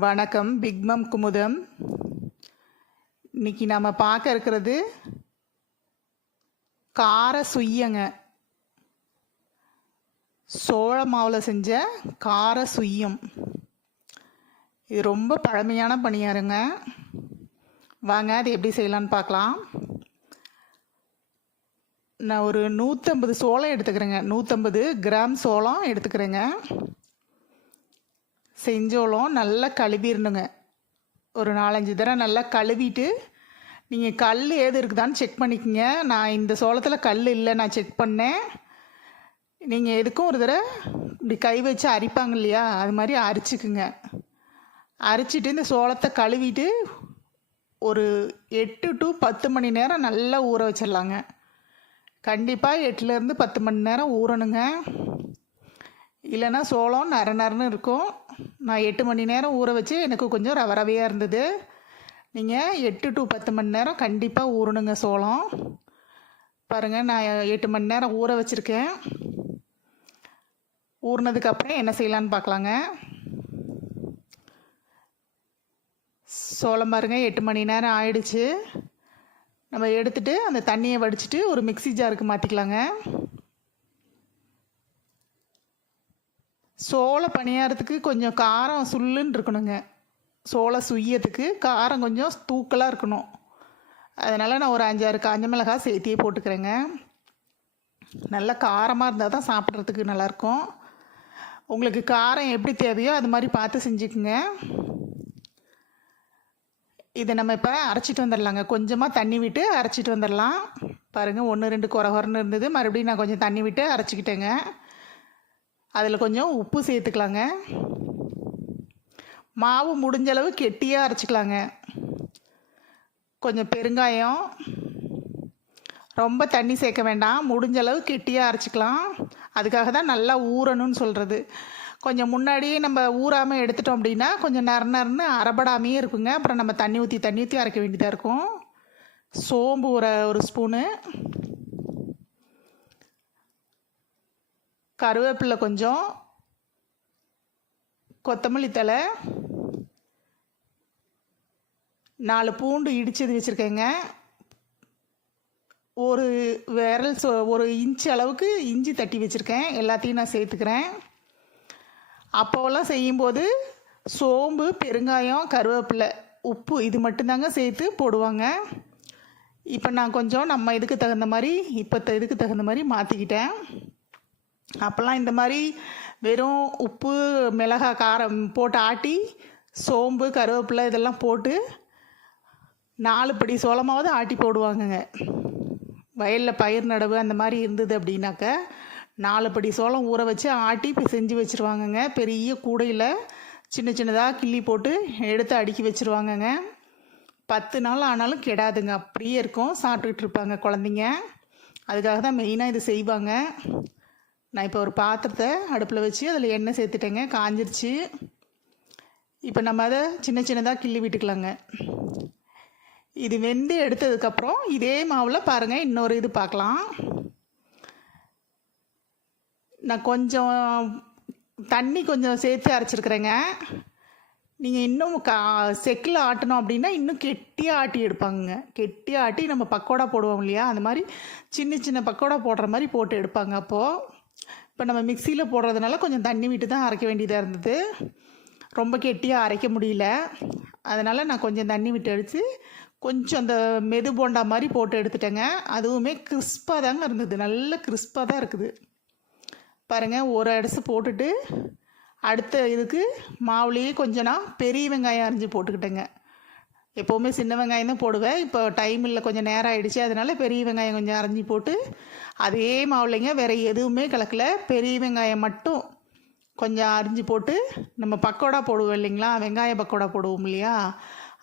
வணக்கம். பிக்மம் குமுதம். இன்னைக்கு நாம் பார்க்க இருக்கிறது கார சுய்யங்க. சோழ மாவில் செஞ்ச கார சுய்யம். இது ரொம்ப பழமையான பணியாருங்க. வாங்க அது எப்படி செய்யலான்னு பார்க்கலாம். நான் ஒரு நூற்றம்பது சோளம் எடுத்துக்கிறேங்க. நூற்றம்பது கிராம் சோளம் எடுத்துக்கிறேங்க. செஞ்சோளம் நல்லா கழுவிடணுங்க. ஒரு நாலஞ்சு தடவை நல்லா கழுவிட்டு நீங்கள் கல் ஏது இருக்குதான்னு செக் பண்ணிக்கோங்க. நான் இந்த சோளத்தில் கல் இல்லை நான் செக் பண்ணேன். நீங்கள் எதுக்கும் ஒரு தடவை இப்படி கை வச்சு அரிப்பாங்க இல்லையா அது மாதிரி அரிச்சுக்குங்க. அரிச்சிட்டு இந்த சோளத்தை கழுவிட்டு ஒரு எட்டு டு பத்து மணி நேரம் நல்லா ஊற வச்சிடலாங்க. கண்டிப்பாக எட்டுலேருந்து பத்து மணி நேரம் ஊறணுங்க. இல்லைன்னா சோளம் நர நரன்னு இருக்கும். நான் எட்டு மணி நேரம் ஊற வச்சு எனக்கு கொஞ்சம் ரவ ரவையாக இருந்தது. நீங்கள் எட்டு டு பத்து மணி நேரம் கண்டிப்பாக ஊறணுங்க சோளம். பாருங்கள் நான் எட்டு மணி நேரம் ஊற வச்சுருக்கேன். ஊறினதுக்கப்புறம் என்ன செய்யலான்னு பார்க்கலாங்க. சோளம் பாருங்கள் எட்டு மணி நேரம் ஆயிடுச்சு. நம்ம எடுத்துகிட்டு அந்த தண்ணியை வடிச்சிட்டு ஒரு மிக்ஸி ஜாருக்கு மாற்றிக்கலாங்க சோள பணியாரத்துக்கு கொஞ்சம் காரம் சுள்ளுன்னு இருக்கணுங்க. சோள சுய்யத்துக்கு காரம் கொஞ்சம் தூக்கலாக இருக்கணும். அதனால் நான் ஒரு அஞ்சாறு காஞ்ச மிளகாய் சேர்த்தியே போட்டுக்கிறேங்க. நல்லா காரமாக இருந்தால் தான் சாப்பிட்றதுக்கு நல்லாயிருக்கும். உங்களுக்கு காரம் எப்படி தேவையோ அது மாதிரி பார்த்து செஞ்சுக்குங்க. இதை நம்ம இப்போ அரைச்சிட்டு வந்துடலாங்க கொஞ்சமாக தண்ணி விட்டு அரைச்சிட்டு வந்துடலாம் பாருங்கள் ஒன்று ரெண்டு குறை குறைன்னு இருந்தது. மறுபடியும் நான் கொஞ்சம் தண்ணி விட்டு அரைச்சிக்கிட்டேங்க. அதில் கொஞ்சம் உப்பு சேர்த்துக்கலாங்க. மாவு முடிஞ்சளவு கெட்டியாக அரைச்சிக்கலாங்க. கொஞ்சம் பெருங்காயம் ரொம்ப தண்ணி சேர்க்க வேண்டாம். முடிஞ்சளவு கெட்டியாக அரைச்சிக்கலாம். அதுக்காக தான் நல்லா ஊறணும்னு சொல்கிறது கொஞ்சம் முன்னாடியே நம்ம ஊறாமல் எடுத்துட்டோம் அப்படின்னா கொஞ்சம் நர நரன்னு அரைபடாமையே இருக்குங்க. அப்புறம் நம்ம தண்ணி ஊற்றி தண்ணி ஊற்றி அரைக்க வேண்டியதாக இருக்கும். சோம்பு ஒரு ஒரு ஸ்பூனு. கருவேப்பிலை கொஞ்சம் கொத்தமல்லி தழை நாலு பூண்டு இடிச்சது வச்சுருக்கேங்க. ஒரு விரல் சொ ஒரு இன்ச்சு அளவுக்கு இஞ்சி தட்டி வச்சுருக்கேன். எல்லாத்தையும் நான் சேர்த்துக்கிறேன். அப்போவெல்லாம் செய்யும்போது சோம்பு பெருங்காயம் கருவேப்பிலை உப்பு இது மட்டும்தாங்க சேர்த்து போடுவாங்க. இப்போ நான் கொஞ்சம் நம்ம இதுக்கு தகுந்த மாதிரி இப்போ இதுக்கு தகுந்த மாதிரி மாற்றிக்கிட்டேன் அப்போல்லாம் இந்த மாதிரி வெறும் உப்பு மிளகாய் காரம் போட்டு ஆட்டி சோம்பு கருவேப்பிலை இதெல்லாம் போட்டு நாலு படி சோளமாவது ஆட்டி போடுவாங்கங்க. வயலில் பயிர் நடவு அந்த மாதிரி இருந்தது அப்படின்னாக்க நாலு படி சோளம் ஊற வச்சு ஆட்டி இப்போ செஞ்சு வச்சுருவாங்கங்க. பெரிய கூடையில் சின்ன சின்னதாக கிள்ளி போட்டு எடுத்து அடுக்கி வச்சுருவாங்கங்க. பத்து நாள் ஆனாலும் கெடாதுங்க. அப்படியே இருக்கும். சாப்பிட்டுக்கிட்டு இருப்பாங்க குழந்தைங்க. அதுக்காக தான் மெயினாக இது செய்வாங்க. நான் இப்போ ஒரு பாத்திரத்தை அடுப்பில் வச்சு அதில் எண்ணெய் சேர்த்துட்டேங்க. காஞ்சிருச்சு. இப்போ நம்ம அதை சின்ன சின்னதாக கிள்ளி விட்டுக்கலாங்க. இது வெந்து எடுத்ததுக்கப்புறம் இதே மாவில் பாருங்கள் இன்னொரு இது பார்க்கலாம் நான் கொஞ்சம் தண்ணி கொஞ்சம் சேர்த்து அரைச்சிருக்கிறேங்க. நீங்கள் இன்னும் கா செக்கில் ஆட்டணும் அப்படின்னா இன்னும் கெட்டியாக ஆட்டி எடுப்பாங்க கெட்டியாக ஆட்டி நம்ம பக்கோடா போடுவோம் இல்லையா? அந்த மாதிரி சின்ன சின்ன பக்கோடா போடுற மாதிரி போட்டு எடுப்பாங்க அப்போது இப்போ நம்ம மிக்சியில் போடுறதுனால கொஞ்சம் தண்ணி விட்டு தான் அரைக்க வேண்டியதாக இருந்தது. ரொம்ப கெட்டியாக அரைக்க முடியல. அதனால் நான் கொஞ்சம் தண்ணி விட்டு அடித்து கொஞ்சம் அந்த மெது போண்டா மாதிரி போட்டு எடுத்துட்டேங்க. அதுவுமே கிறிஸ்பாக தாங்க இருந்தது. நல்ல கிறிஸ்பாக தான் இருக்குது. பாருங்கள் ஒரு அடிசு போட்டுட்டு அடுத்த இதுக்கு மாவுலேயே கொஞ்சம் நான் பெரிய வெங்காயம் அரிஞ்சு போட்டுக்கிட்டேங்க. எப்போவுமே சின்ன வெங்காயம் தான் போடுவேன். இப்போ டைம் இல்லை கொஞ்சம் நேரம் ஆகிடுச்சு அதனால பெரிய வெங்காயம் கொஞ்சம் அரைஞ்சி போட்டு அதே மாவுலைங்க வேறு எதுவுமே கலக்கல. பெரிய வெங்காயம் மட்டும் கொஞ்சம் அரிஞ்சு போட்டு நம்ம பக்கோடா போடுவோம் இல்லைங்களா? வெங்காய பக்கோடா போடுவோம் இல்லையா?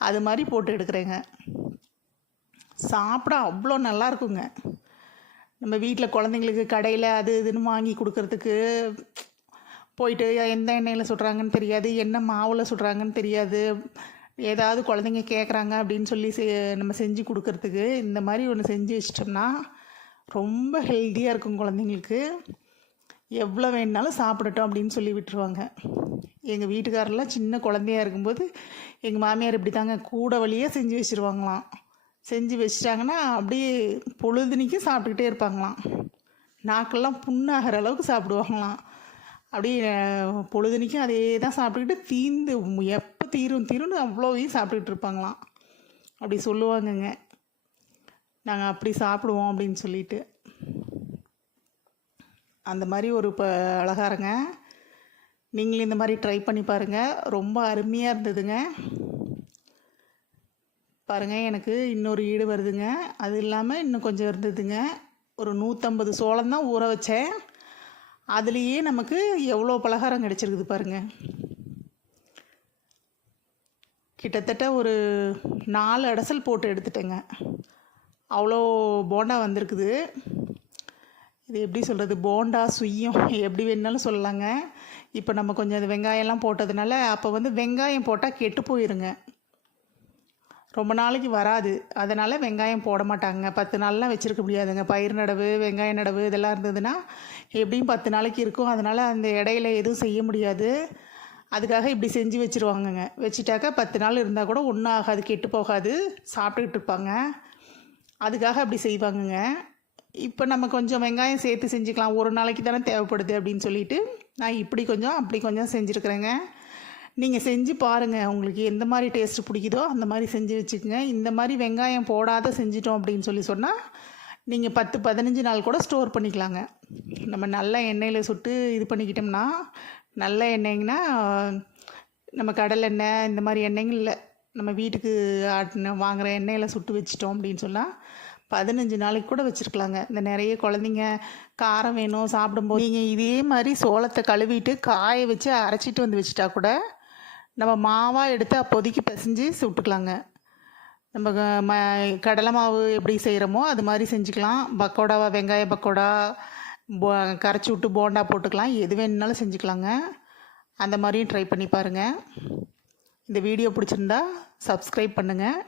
அது மாதிரி போட்டு எடுக்கிறேங்க. சாப்பிட அவ்வளோ நல்லா இருக்குங்க. நம்ம வீட்டில் குழந்தைங்களுக்கு கடையில் அது இதுன்னு வாங்கி கொடுக்கறதுக்கு போயிட்டு எந்த எண்ணெயில் சுடுறாங்கன்னு தெரியாது. என்ன மாவில் சுடுறாங்கன்னு தெரியாது. ஏதாவது குழந்தைங்க கேட்குறாங்க அப்படின்னு சொல்லி செ நம்ம செஞ்சு கொடுக்கறதுக்கு இந்த மாதிரி ஒன்று செஞ்சு வச்சிட்டோம்னா ரொம்ப ஹெல்த்தியாக இருக்கும் குழந்தைங்களுக்கு. எவ்வளோ வேணுனாலும் சாப்பிடட்டும் அப்படின்னு சொல்லி விட்டுருவாங்க. எங்கள் வீட்டுக்காரெல்லாம் சின்ன குழந்தையா இருக்கும்போது எங்கள் மாமியார் இப்படி தாங்க கூட வழியாக செஞ்சு வச்சுருவாங்களாம். செஞ்சு வச்சிட்டாங்கன்னா அப்படியே பொழுதுனிக்கும் சாப்பிட்டுக்கிட்டே இருப்பாங்களாம். நாக்கெல்லாம் புண்ணாகிற அளவுக்கு சாப்பிடுவாங்களாம். அப்படியே பொழுதுனிக்கும் அதே தான் சாப்பிட்டுக்கிட்டு தீந்து எப் தீரும் தீரும்னு அவ்வளோவையும் சாப்பிட்டுட்டு இருப்பாங்களாம். அப்படி சொல்லுவாங்கங்க. நாங்கள் அப்படி சாப்பிடுவோம் அப்படின்னு சொல்லிட்டு. அந்த மாதிரி ஒரு இப்போ அழகாருங்க. நீங்களும் இந்த மாதிரி ட்ரை பண்ணி பாருங்கள் ரொம்ப அருமையாக இருந்ததுங்க. பாருங்கள் எனக்கு இன்னொரு ஈடு வருதுங்க. அது இல்லாமல் இன்னும் கொஞ்சம் இருந்ததுங்க. ஒரு நூற்றம்பது சோளம் தான் ஊற வச்சேன். அதுலேயே நமக்கு எவ்வளோ பலகாரம் கிடச்சிருக்குது பாருங்கள் கிட்டத்தட்ட ஒரு நாலு அடசல் போட்டு எடுத்துட்டேங்க. அவ்வளோ போண்டா வந்திருக்குது. இது எப்படி சொல்கிறது போண்டா சுய்யம் எப்படி வேணுனாலும் சொல்லலாங்க. இப்போ நம்ம கொஞ்சம் அது வெங்காயம்லாம் போட்டதுனால அப்போ வந்து வெங்காயம் போட்டால் கெட்டு போயிருங்க. ரொம்ப நாளைக்கு வராது. அதனால் வெங்காயம் போட மாட்டாங்க. பத்து நாள்லாம் வச்சுருக்க முடியாதுங்க. பயிர் நடவு வெங்காய நடவு இதெல்லாம் இருந்ததுன்னா எப்படியும் பத்து நாளைக்கு இருக்கும். அதனால் அந்த இடையில எதுவும் செய்ய முடியாது. அதுக்காக இப்படி செஞ்சு வச்சுருவாங்கங்க. வச்சுட்டாக்கா பத்து நாள் இருந்தால் கூட ஒன்றும் ஆகாது கெட்டு போகாது. சாப்பிட்டுக்கிட்டு இருப்பாங்க. அதுக்காக அப்படி செய்வாங்கங்க. இப்போ நம்ம கொஞ்சம் வெங்காயம் சேர்த்து செஞ்சுக்கலாம். ஒரு நாளைக்கு தானே தேவைப்படுது அப்படின்னு சொல்லிட்டு நான் இப்படி கொஞ்சம் அப்படி கொஞ்சம் செஞ்சுருக்குறேங்க. நீங்கள் செஞ்சு பாருங்கள் உங்களுக்கு எந்த மாதிரி டேஸ்ட் பிடிக்குதோ அந்த மாதிரி செஞ்சு வச்சுக்கோங்க. இந்த மாதிரி வெங்காயம் போடாத செஞ்சிட்டோம் அப்படின்னு சொல்லி சொன்னால் நீங்கள் பத்து பதினஞ்சு நாள் கூட ஸ்டோர் பண்ணிக்கலாங்க. நம்ம நல்ல எண்ணெயில் சுட்டு இது பண்ணிக்கிட்டோம்னா நல்ல எண்ணெய்ங்கன்னா நம்ம கடல் எண்ணெய் இந்த மாதிரி எண்ணெய்கள் நம்ம வீட்டுக்கு ஆட்டின வாங்குகிற எண்ணெயில் சுட்டு வச்சிட்டோம் அப்படின்னு சொன்னால் பதினஞ்சு நாளைக்கு கூட வச்சுருக்கலாங்க. இந்த நிறைய குழந்தைங்க காரம் வேணும் சாப்பிடும்போது. நீங்கள் இதே மாதிரி சோளத்தை கழுவிட்டு காய வச்சு அரைச்சிட்டு வந்து வச்சுட்டா கூட நம்ம மாவாக எடுத்து அப்போதைக்கு பிசைஞ்சு சுட்டுக்கலாங்க. நம்ம ம கடலை மாவு எப்படி செய்கிறோமோ அது மாதிரி செஞ்சுக்கலாம். பக்கோடாவா வெங்காய பக்கோடா போ கரைச்சி விட்டு போண்டா போட்டுக்கலாம். எது வேணுனாலும் செஞ்சுக்கலாங்க. அந்த மாதிரியும் ட்ரை பண்ணி பாருங்கள் இந்த வீடியோ பிடிச்சிருந்தா சப்ஸ்கிரைப் பண்ணுங்கள்